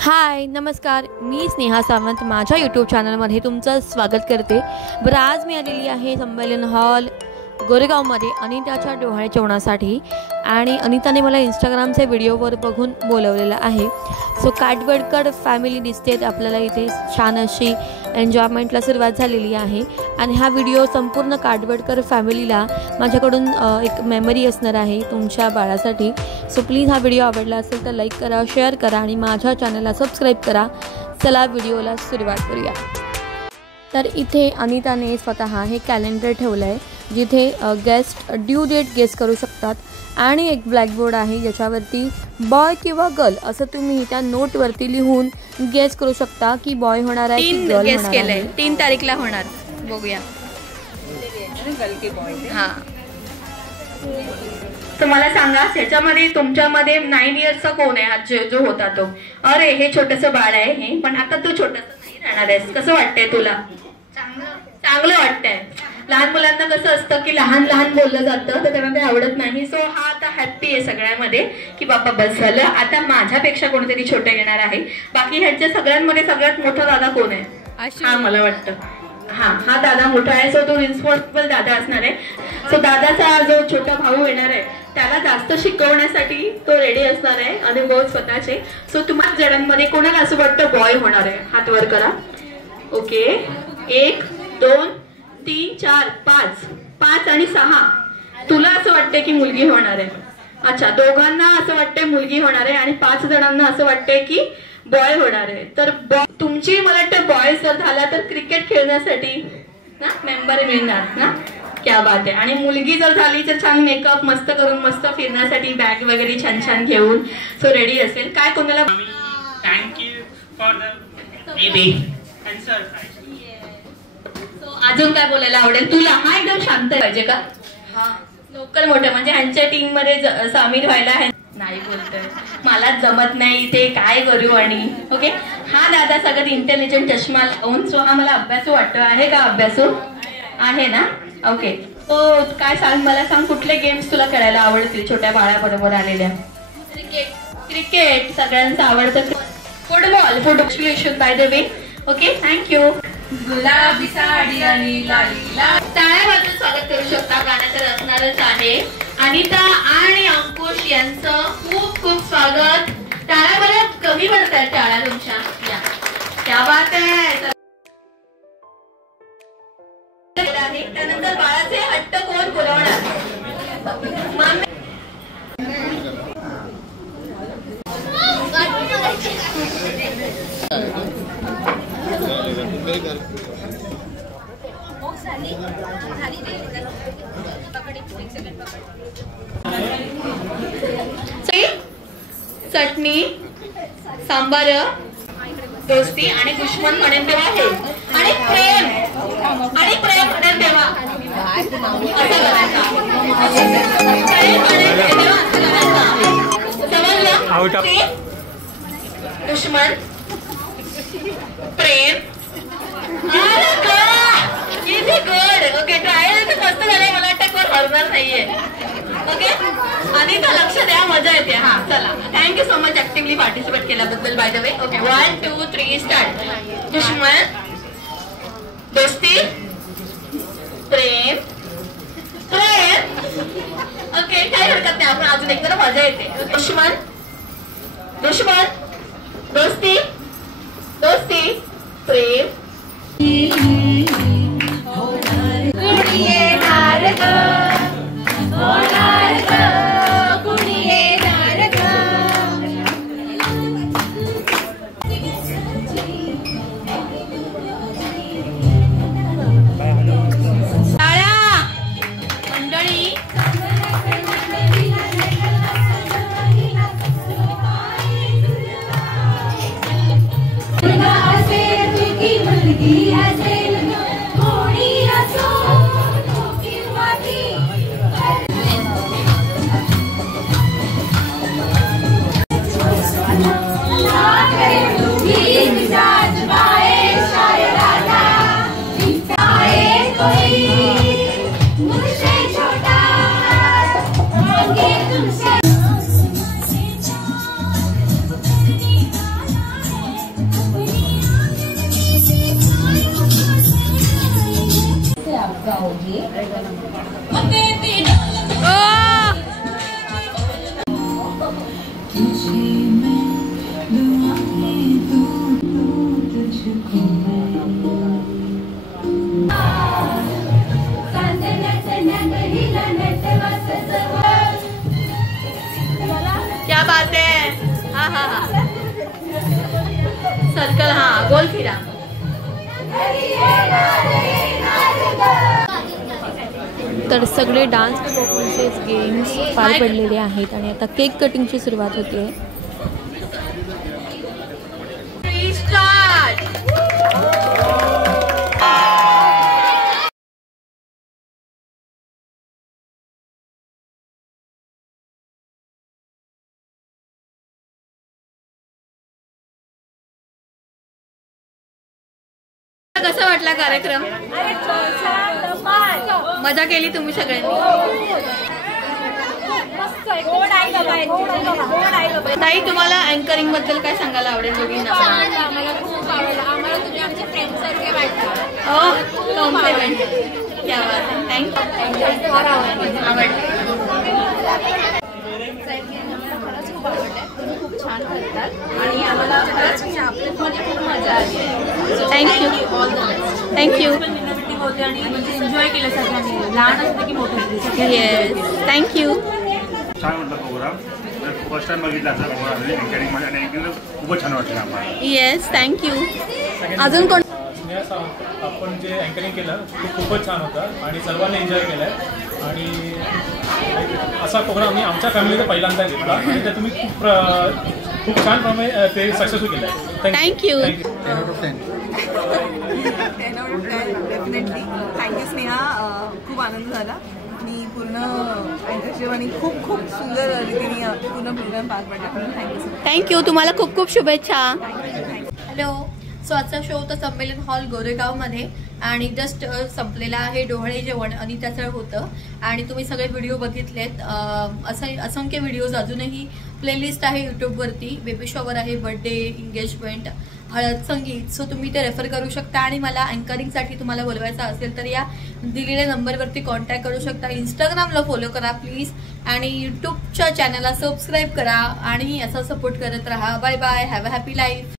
हाय नमस्कार, मी स्नेहा सावंत माझ्या यूट्यूब चॅनलमध्ये तुमचं स्वागत करते। बरं, आज मी आलेली आहे संमेलन हॉल गोरेगावमध्ये अनिताच्या डोहाळे जेवणासाठी आणि अनिताने मला इंस्टाग्रामचे व्हिडिओवर बघून बोलवलेलं आहे। सो काटवडकर फॅमिली दिसते आपल्याला इथे छान अशी एन्जॉयमेंटला सुरुवात झालेली आहे आणि हा व्हिडिओ संपूर्ण काटवडकर फॅमिलीला माझ्याकडून एक मेमरी असणार आहे तुमच्या बाळासाठी। सो प्लीज हा व्हिडिओ आवडला असेल तर लाईक करा, शेअर करा आणि माझ्या चॅनलला सबस्क्राईब करा। चला व्हिडिओला सुरुवात करूया। तर इथे अनिताने स्वतः हे कॅलेंडर ठेवलं आहे जिथे गेस्ट ड्यू डेट गेस करू शकतात आणि एक ब्लॅकबोर्ड आहे ज्याच्यावरती बॉय किंवा गर्ल असं तुम्ही त्या नोटवरती लिहून गेस करू शकता की बॉय होणार आहे की गर्ल होणार आहे। 3 तारीखला होणार, बघूया। हां, तर मला सांगा ह्याच्यामध्ये तुमच्यामध्ये 9 इयर्सचा कोण आहे? हा जो होता तो, अरे हे छोटंसं बाळ आहे हे, पण आता तू छोटंसं नाही राहणार आहेस, कसं वाटतंय तुला? चांगलं वाटतंय। लहान मुलांना कसं असतं की लहान लहान बोललं जातं तर त्यांना ते आवडत नाही। सो हा आता हॅप्पी आहे सगळ्यामध्ये की बाबा बस झालं, आता माझ्यापेक्षा कोणतरी छोटं येणार आहे। बाकी ह्यांच्या सगळ्यांमध्ये सगळ्यात मोठा दादा कोण आहे? हा मला वाटतं हा दादा मोठा आहे। सो तो रिस्पॉन्सिबल दादा असणार आहे। सो दादाचा जो छोटा भाऊ येणार आहे त्याला जास्त शिकवण्यासाठी तो रेडी असणार आहे आणि बहुत स्वतःचे। सो तुम्हाला जणांमध्ये कोणाला असं वाटतं बॉय होणार आहे? हात वर करा। ओके, 1 2 3 4 5 आणि 6 तुला असं वाटतंय की मुलगी होणार आहे? अच्छा, दोघांना असं वाटतंय मुलगी होणार आहे आणि 5 जणांना असं वाटतंय की बॉय होणार आहे। तर तुमची मला वाटतं बॉय जर झाला तर क्रिकेट खेळण्यासाठी ना मेंबर मिळणार ना, क्या बात आहे। आणि मुलगी जर झाली तर छान मेकअप मस्त करून मस्त फिरण्यासाठी बॅग वगैरे छान छान घेऊन सो रेडी असेल। काय कोणाला thank you for the baby and surprise. अजून काय बोलायला आवडेल तुला? हा एकदम शांत पाहिजे का? हा, लोकल मोठं म्हणजे ह्यांच्या टीम मध्ये सामील व्हायला नाही बोलतोय, मला जमत नाही ते काय करू। आणि ओके, हा दादा सगळ्यात इंटेलिजंट चष्मा लावून, सो हा मला अभ्यासू वाटतो। आहे का अभ्यासू? आहे ना, ओके। तो काय सांग, मला सांग कुठले गेम्स तुला खेळायला आवडतील छोट्या बाळाबरोबर आलेल्या? क्रिकेट सगळ्यांचं आवडतं। Football bye the way. Okay, thank you. गुलाबी साडी आणि लाली टाळ्या वाजवून स्वागत करू शकता। गाणं तर असणारच आहे। अनिता आणि अंकुश यांचं खूप खूप स्वागत। टाळ्या मला कमी बनतात टाळ्या तुमच्या, क्या बात आहे। त्यानंतर बाळाचे हट्ट कोण पुरवणार? चटणी सांबार दोस्ती आणि दुश्मन म्हणेन तेव्हा हे आणि प्रेम म्हणेन तेव्हा असं समजलं? दुश्मन प्रेम गुड। ओके, ट्रायल तर मस्त झालंय, मला वाटतं कोण हरणार नाहीये। ओके, आणि लक्ष द्या, मजा येते। हा चला, thank you so much actively participate केल्याबद्दल by the way. Okay, 1 2 3 start. दुश्मन, दोस्ती, प्रेम ओके, काही हरकत नाही, आपण अजून एकदा मजा येते। दुश्मन दोस्ती प्रेम गोल फिरा. तर सगळे डान्स परफॉर्मन्सेस गेम्स पार पडलेले आहेत आणि आता केक कटिंगची सुरुवात होते. कसा वाटला कार्यक्रम? मजा केली तुम्ही सगळ्यांनी? ताई, तुम्हाला अँकरिंग बद्दल काय सांगायला आवडेल दोघींना? आम्हाला खूप आवडलं. आम्हाला तुम्ही आमचे फ्रेंड सारखे वाटले. कॉम्प्लिमेंट. क्या बात आहे. थँक्यू. खरंच खूप आवडलं. तुम्ही खूप छान करतात आणि आम्हाला खरंच आपल्यामध्ये खूप मजा आली. Thank you. All the best. Thank you. होते आणि म्हणजे एन्जॉय केलं सगळ्यांनी, लहान असते की मोठे. Yes, thank you. छान वाटलं प्रोग्राम. फर्स्ट टाइम बघितला असा प्रोग्राम अँकरिंगमध्ये आणि खूपच छान वाटलं आम्हाला. Yes, thank you. अजून कोण? आपण जे अँकरिंग केलं ते खूपच छान होतं आणि सर्वांनी एन्जॉय केलं आहे आणि असा प्रोग्राम आम्ही आमच्या फॅमिलीचा पहिल्यांदा घेतला आणि ते तुम्ही खूप छान प्रमाणे ते सक्सेसफुल केलं आहे. Thank you. 10 out of 10. 10 out of 10 definitely. Thank you Sneha. खूप आनंद झाला. मी पूर्ण अँकरशिप आणि खूप खूप सुंदर रीतीने पूर्ण प्रोग्राम पार पडला. थँक्यू. थँक्यू. तुम्हाला खूप खूप शुभेच्छा. हॅलो. सो आजचा शो होता संमेलन हॉल गोरेगावमध्ये आणि जस्ट संपलेला आहे. डोहाळे जेवण अनिताचं होतं आणि तुम्ही सगळे व्हिडिओ बघितलेत. असंख्य व्हिडिओज अजूनही प्लेलिस्ट आहे यूट्यूबवरती. बेबी शॉवर आहे, बर्थडे, एंगेजमेंट, हळद, संगीत. सो तुम्ही ते रेफर करू शकता आणि मला अँकरिंगसाठी तुम्हाला बोलवायचं असेल तर या दिलेल्या नंबरवरती कॉन्टॅक्ट करू शकता. इंस्टाग्रामला फॉलो करा प्लीज आणि यूट्यूबच्या चॅनलला सबस्क्राईब करा आणि असा सपोर्ट करत राहा. Bye bye. Have a happy life.